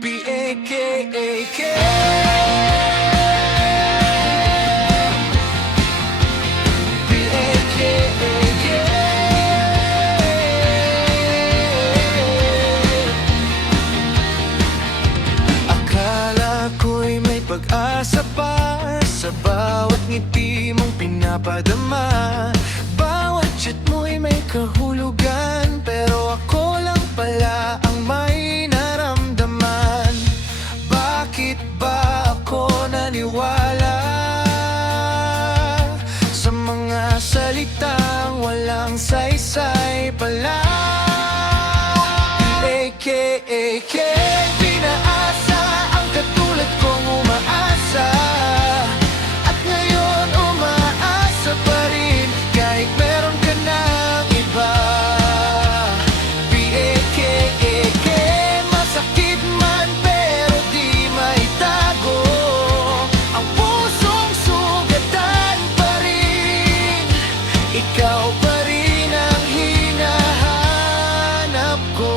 P-A-K-A-K. Akala ko'y may pag-asa pa sa bawat ngiti mong pinapadama. Bawat chat mo'y may kahulugan, pero ako lang pala ang may naramdaman. Bakit ba ako naniwala sa mga salitang walang saysay pala? P-A-K-A-K. Pinaasa ang katulad kong umaasa, at ngayon umaasa pa rin kahit meron ka ng iba. P-A-K-A-K. Masakit man pero di maitago, ang pusong sugatan pa rin. Ikaw pa rin ang hinahanap ko.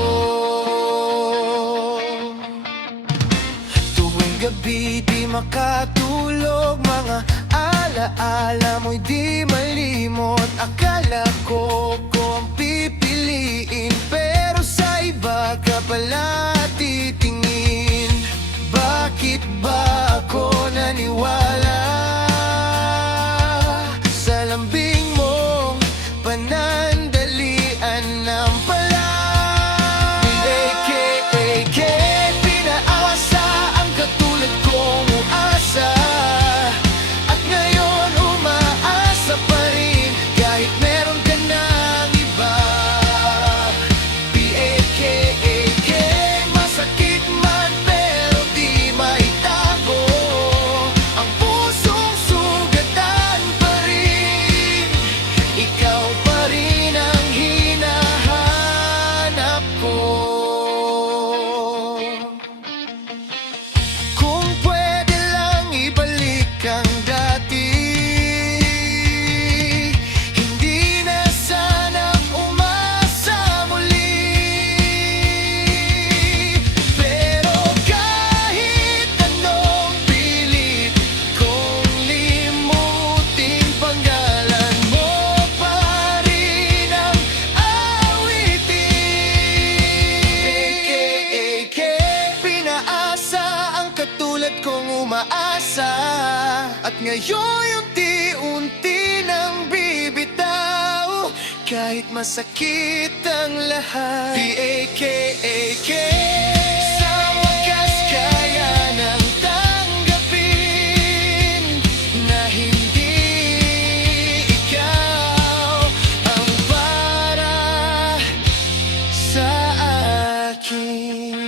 Tuwing gabi di makatulog, mga alaala mo'y di malimot. Akala ko ang pipiliin, pero sa iba ka pala titingin. Bakit ba ako naniwala sa lambing mong panandalian ng pala? P-A-K-A-K. Pinaasa ang katulad kong uasa, at ngayon umaasa pa rin kahit meron ka ng iba. P-A-K-A-K. Masakit man pero di maitago, ang pusong sugatan pa rin. Ikaw pa rin ang hinahanap ko. Kung pwede lang ibalik ang dati, hindi na sana umasa muli. Pero kahit anong pilit kong limutin, panggalan mo pa rin ang awitin. P-A-K-A-K. Pinaasa ang katulad kong umaasa, at ngayon unti-unti nang bibitaw kahit masakit ang lahat. P-A-K-A-K. Sa wakas kaya nang tanggapin na hindi ikaw ang para sa akin.